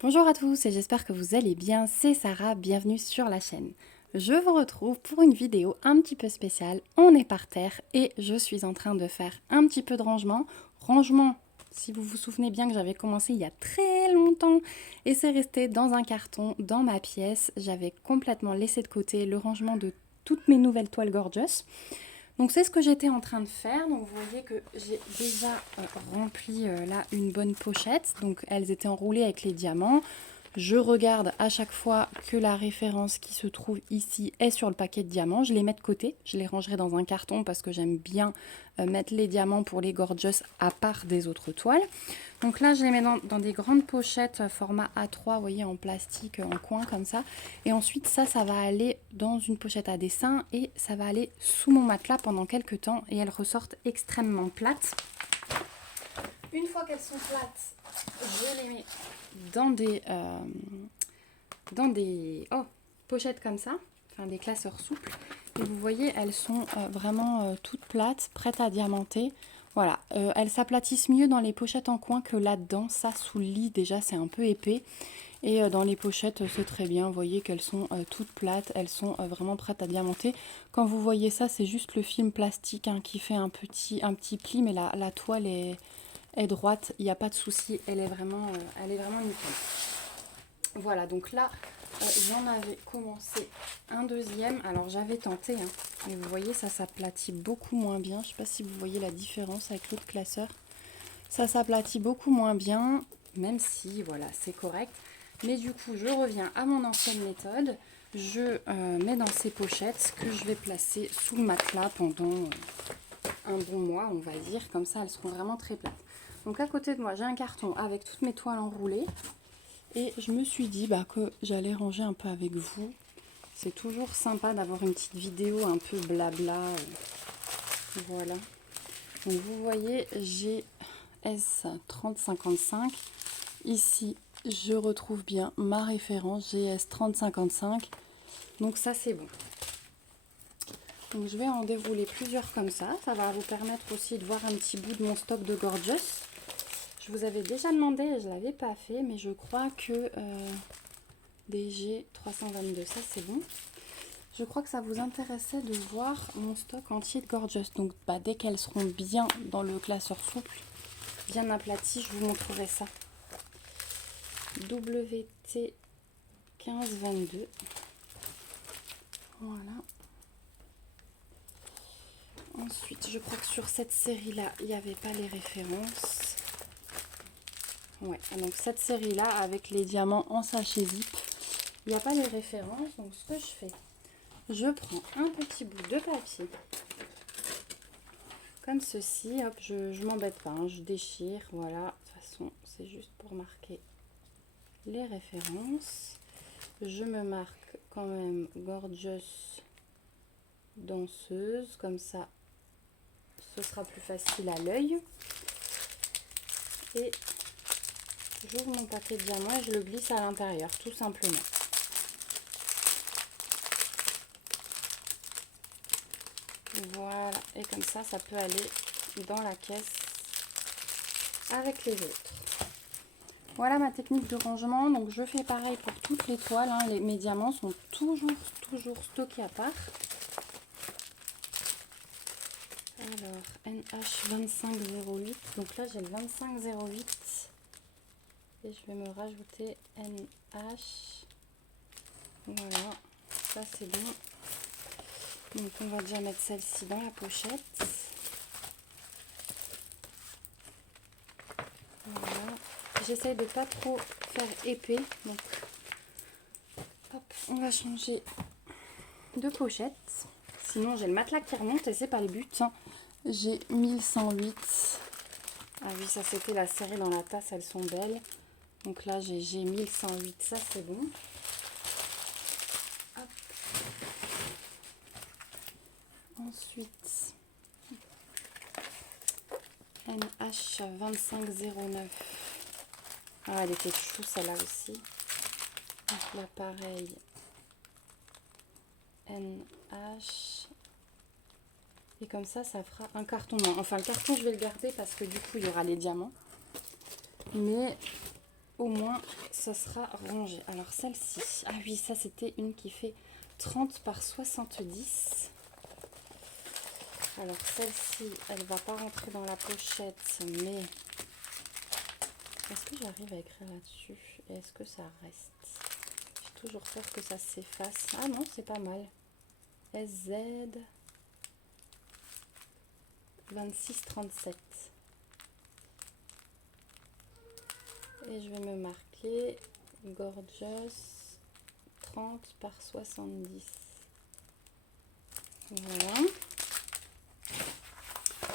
Bonjour à tous et j'espère que vous allez bien, c'est Sarah, bienvenue sur la chaîne. Je vous retrouve pour une vidéo un petit peu spéciale, on est par terre et je suis en train de faire un petit peu de rangement. Rangement, si vous vous souvenez bien que j'avais commencé il y a très longtemps et c'est resté dans un carton dans ma pièce. J'avais complètement laissé de côté le rangement de toutes mes nouvelles toiles Gorgeous. Donc c'est ce que j'étais en train de faire. Donc vous voyez que j'ai déjà rempli là une bonne pochette. Donc elles étaient enroulées avec les diamants. Je regarde à chaque fois que la référence qui se trouve ici est sur le paquet de diamants. Je les mets de côté, je les rangerai dans un carton parce que j'aime bien mettre les diamants pour les Gorgeous à part des autres toiles. Donc là, je les mets dans des grandes pochettes format A3, vous voyez, en plastique, en coin comme ça. Et ensuite, ça va aller dans une pochette à dessin et ça va aller sous mon matelas pendant quelques temps et elles ressortent extrêmement plates. Une fois qu'elles sont plates, je les mets dans des pochettes comme ça, enfin des classeurs souples. Et vous voyez, elles sont vraiment toutes plates, prêtes à diamanter. Voilà, elles s'aplatissent mieux dans les pochettes en coin que là-dedans. Ça, sous le lit, déjà, c'est un peu épais. Et dans les pochettes, c'est très bien. Vous voyez qu'elles sont toutes plates. Elles sont vraiment prêtes à diamanter. Quand vous voyez ça, c'est juste le film plastique hein, qui fait un petit pli. Mais la toile est droite. Il n'y a pas de souci. Elle est vraiment nickel. Voilà, donc là, j'en avais commencé un deuxième. Alors, j'avais tenté, hein, mais vous voyez, ça s'aplatit beaucoup moins bien. Je ne sais pas si vous voyez la différence avec l'autre classeur. Ça s'aplatit beaucoup moins bien, même si, voilà, c'est correct. Mais du coup, je reviens à mon ancienne méthode. Je mets dans ces pochettes que je vais placer sous le matelas pendant un bon mois, on va dire. Comme ça, elles seront vraiment très plates. Donc, à côté de moi, j'ai un carton avec toutes mes toiles enroulées. Et je me suis dit que j'allais ranger un peu avec vous. C'est toujours sympa d'avoir une petite vidéo un peu blabla. Voilà. Donc vous voyez, j'ai S3055. Ici, je retrouve bien ma référence GS3055. Donc ça, c'est bon. Donc je vais en dérouler plusieurs comme ça. Ça va vous permettre aussi de voir un petit bout de mon stock de Gorgeous. Je vous avais déjà demandé et je ne l'avais pas fait, mais je crois que DG 322, ça c'est bon. Je crois que ça vous intéressait de voir mon stock entier de Gorgeous. Donc dès qu'elles seront bien dans le classeur souple, bien aplati, je vous montrerai ça. WT 1522. Voilà. Ensuite, je crois que sur cette série-là, il n'y avait pas les références. Ouais, donc cette série-là, avec les diamants en sachet zip, il n'y a pas les références. Donc ce que je fais, je prends un petit bout de papier, comme ceci. Hop, je m'embête pas, hein, je déchire. Voilà, de toute façon, c'est juste pour marquer les références. Je me marque quand même Gorgeous danseuse, comme ça ce sera plus facile à l'œil. Et j'ouvre mon paquet de diamants et je le glisse à l'intérieur, tout simplement. Voilà, et comme ça, ça peut aller dans la caisse avec les autres. Voilà ma technique de rangement. Donc je fais pareil pour toutes les toiles. Hein. Mes diamants sont toujours stockés à part. Alors, NH2508. Donc là, j'ai le 2508. Et je vais me rajouter NH. Voilà, ça c'est bon. Donc on va déjà mettre celle-ci dans la pochette. Voilà. J'essaye de pas trop faire épais. Donc hop, on va changer de pochette. Sinon j'ai le matelas qui remonte et c'est pas le but. Hein. J'ai 1108. Ah oui, ça c'était la série dans la tasse, elles sont belles. Donc là j'ai 1108, ça c'est bon. Hop. Ensuite NH2509. Ah, elle était chou celle-là aussi. Donc là pareil. NH. Et comme ça fera un carton. Non, enfin le carton je vais le garder parce que du coup il y aura les diamants. Mais au moins ça sera rangé. Alors celle-ci, ah oui, ça c'était une qui fait 30 par 70. Alors celle-ci, elle va pas rentrer dans la pochette, mais est-ce que j'arrive à écrire là-dessus? Et est-ce que ça reste? J'ai toujours peur que ça s'efface. Ah non, c'est pas mal. SZ 2637. Et je vais me marquer Gorgeous 30 par 70. Voilà.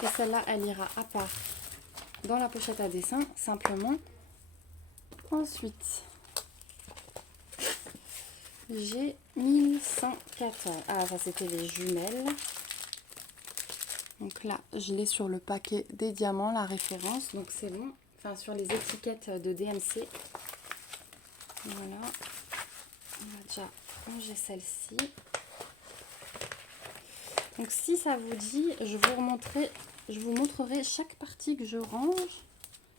Et celle-là, elle ira à part dans la pochette à dessin, simplement. Ensuite, j'ai 1114. Ah, ça c'était les jumelles. Donc là, je l'ai sur le paquet des diamants, la référence. Donc c'est bon. Enfin, sur les étiquettes de DMC. Voilà. On va déjà ranger celle-ci. Donc si ça vous dit, je vous montrerai chaque partie que je range.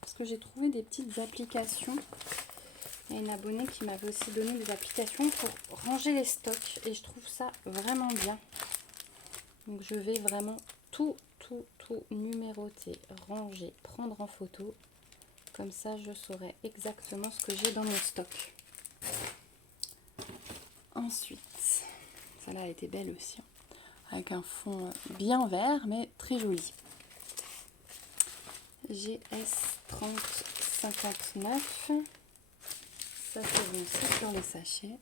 Parce que j'ai trouvé des petites applications. Il y a une abonnée qui m'avait aussi donné des applications pour ranger les stocks. Et je trouve ça vraiment bien. Donc je vais vraiment tout numéroter, ranger, prendre en photo. Comme ça, je saurai exactement ce que j'ai dans mon stock. Ensuite, celle-là a été belle aussi. Avec un fond bien vert, mais très joli. GS 3059. Ça, c'est bon, c'est sur les sachets.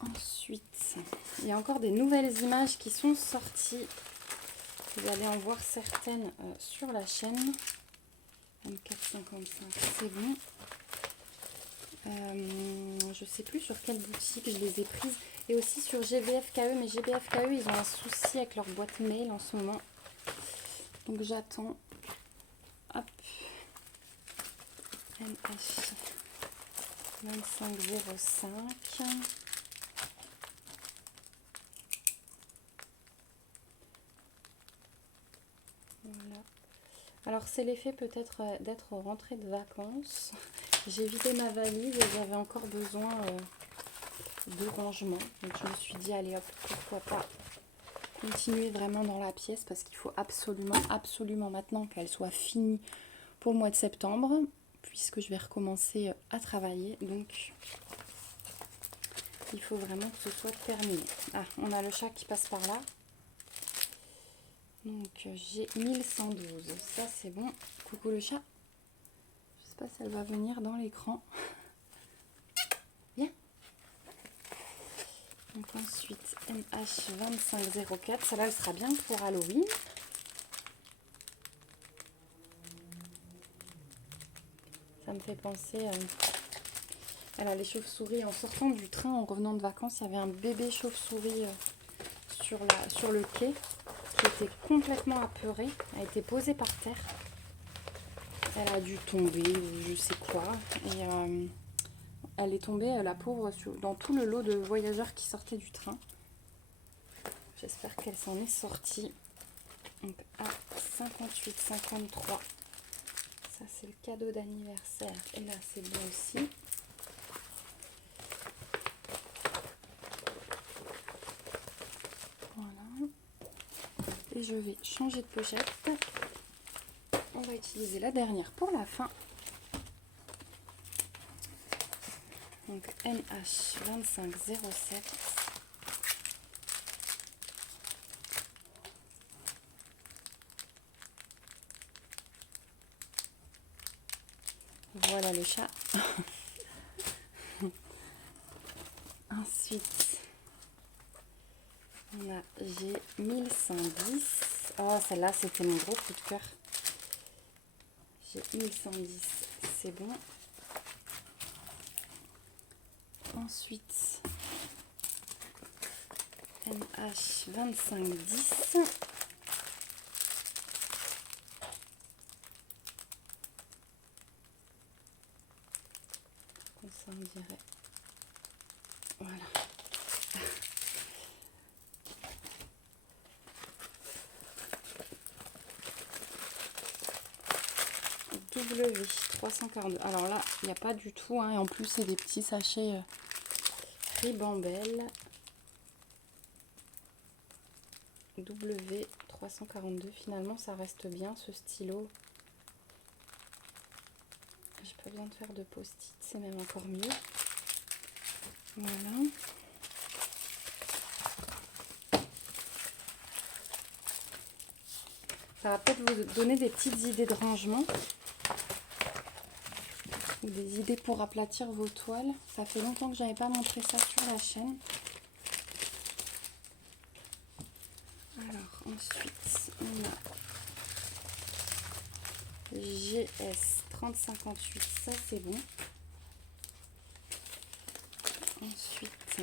Ensuite, il y a encore des nouvelles images qui sont sorties. Vous allez en voir certaines sur la chaîne. 24,55, c'est bon. Je sais plus sur quelle boutique je les ai prises. Et aussi sur GVFKE, mais GVFKE, ils ont un souci avec leur boîte mail en ce moment. Donc j'attends. Hop. NH 2505. Voilà. Alors c'est l'effet peut-être d'être rentrée de vacances. J'ai vidé ma valise et j'avais encore besoin de rangement. Donc je me suis dit allez hop, pourquoi pas continuer vraiment dans la pièce parce qu'il faut absolument maintenant qu'elle soit finie pour le mois de septembre puisque je vais recommencer à travailler. Donc il faut vraiment que ce soit terminé. Ah, on a le chat qui passe par là. Donc j'ai 1112, ça c'est bon. Coucou le chat. Je sais pas si elle va venir dans l'écran. Viens. Donc ensuite MH2504, celle-là elle sera bien pour Halloween. Ça me fait penser elle a les chauves-souris en sortant du train, en revenant de vacances, il y avait un bébé chauve-souris sur le quai qui était complètement apeuré, a été posée par terre. Elle a dû tomber ou je sais quoi. Et elle est tombée, la pauvre, dans tout le lot de voyageurs qui sortaient du train. J'espère qu'elle s'en est sortie. Donc à 58,53. Ça c'est le cadeau d'anniversaire. Et là c'est bon aussi. Voilà. Et je vais changer de pochette. On va utiliser la dernière pour la fin. Donc NH2507. Voilà le chat. Ensuite, on a j'ai 1110. Oh, celle-là, c'était mon gros coup de cœur. J'ai 1110, c'est bon. Ensuite, MH2510. Comme ça, on dirait. Voilà. W342. Alors là, il n'y a pas du tout, hein, et en plus, c'est des petits sachets Ribambelle. W342. Finalement, ça reste bien ce stylo. J'ai pas besoin de faire de post-it, c'est même encore mieux. Voilà. Ça va peut-être vous donner des petites idées de rangement. Ou des idées pour aplatir vos toiles. Ça fait longtemps que j'avais pas montré ça sur la chaîne. Alors ensuite, on a GS 3058, ça c'est bon. Ensuite,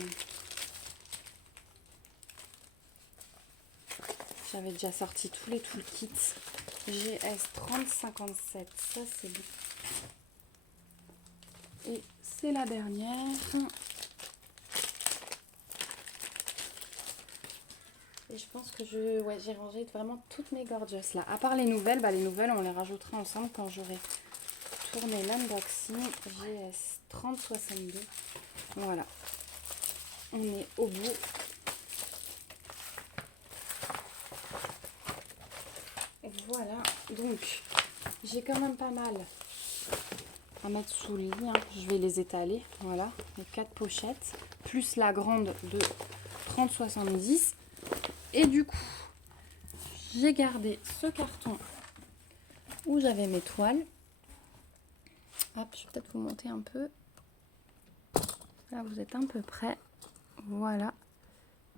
j'avais déjà sorti tous les toolkits. GS 3057, ça c'est bon. Et c'est la dernière. Et je pense que j'ai rangé vraiment toutes mes gorgeous là. À part les nouvelles, les nouvelles on les rajoutera ensemble quand j'aurai tourné l'unboxing. GS 3062. Voilà. On est au bout. Voilà. Donc, j'ai quand même pas mal à mettre sous le lit, hein. Je vais les étaler, voilà, les 4 pochettes, plus la grande de 30-70. Et du coup, j'ai gardé ce carton où j'avais mes toiles. Hop, je vais peut-être vous monter un peu. Là, vous êtes un peu près. Voilà.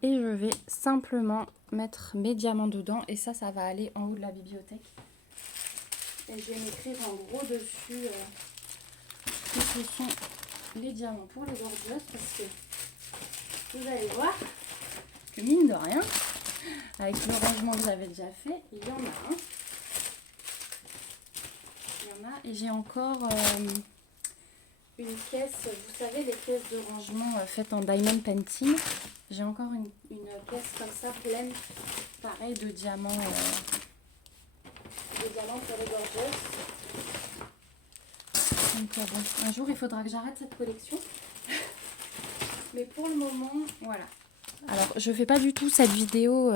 Et je vais simplement mettre mes diamants dedans. Et ça va aller en haut de la bibliothèque. Et je vais m'écrire en gros dessus... que ce sont les diamants pour les gorgeous, parce que vous allez voir que mine de rien, avec le rangement que j'avais déjà fait, il y en a un. Il y en a, et j'ai encore une caisse, vous savez, les caisses de rangement faites en diamond painting. J'ai encore une caisse comme ça pleine, pareil, de diamants pour les gorgeous. Donc bon, un jour il faudra que j'arrête cette collection. Mais pour le moment, voilà. Alors je fais pas du tout cette vidéo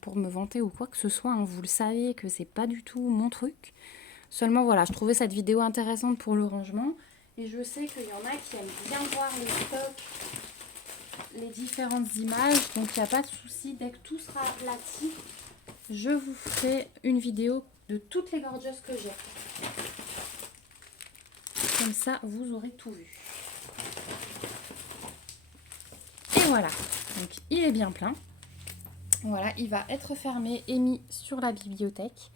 pour me vanter ou quoi que ce soit, hein. Vous le savez que c'est pas du tout mon truc. Seulement voilà, je trouvais cette vidéo intéressante pour le rangement. Et je sais qu'il y en a qui aiment bien voir les stocks, les différentes images. Donc il n'y a pas de souci, dès que tout sera aplati, je vous ferai une vidéo de toutes les gorgeous que j'ai. Comme ça, vous aurez tout vu. Et voilà. Donc, il est bien plein. Voilà, il va être fermé et mis sur la bibliothèque.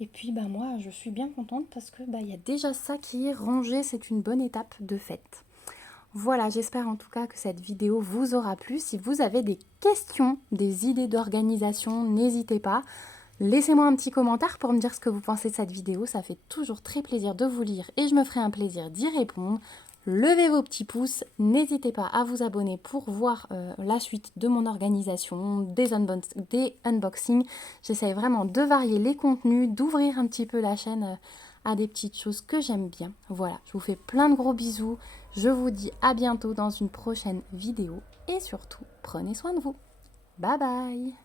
Et puis, moi, je suis bien contente parce que il y a déjà ça qui est rangé. C'est une bonne étape de fête. Voilà, j'espère en tout cas que cette vidéo vous aura plu. Si vous avez des questions, des idées d'organisation, n'hésitez pas. Laissez-moi un petit commentaire pour me dire ce que vous pensez de cette vidéo. Ça fait toujours très plaisir de vous lire et je me ferai un plaisir d'y répondre. Levez vos petits pouces. N'hésitez pas à vous abonner pour voir la suite de mon organisation, des unboxings. J'essaye vraiment de varier les contenus, d'ouvrir un petit peu la chaîne à des petites choses que j'aime bien. Voilà, je vous fais plein de gros bisous. Je vous dis à bientôt dans une prochaine vidéo. Et surtout, prenez soin de vous. Bye bye!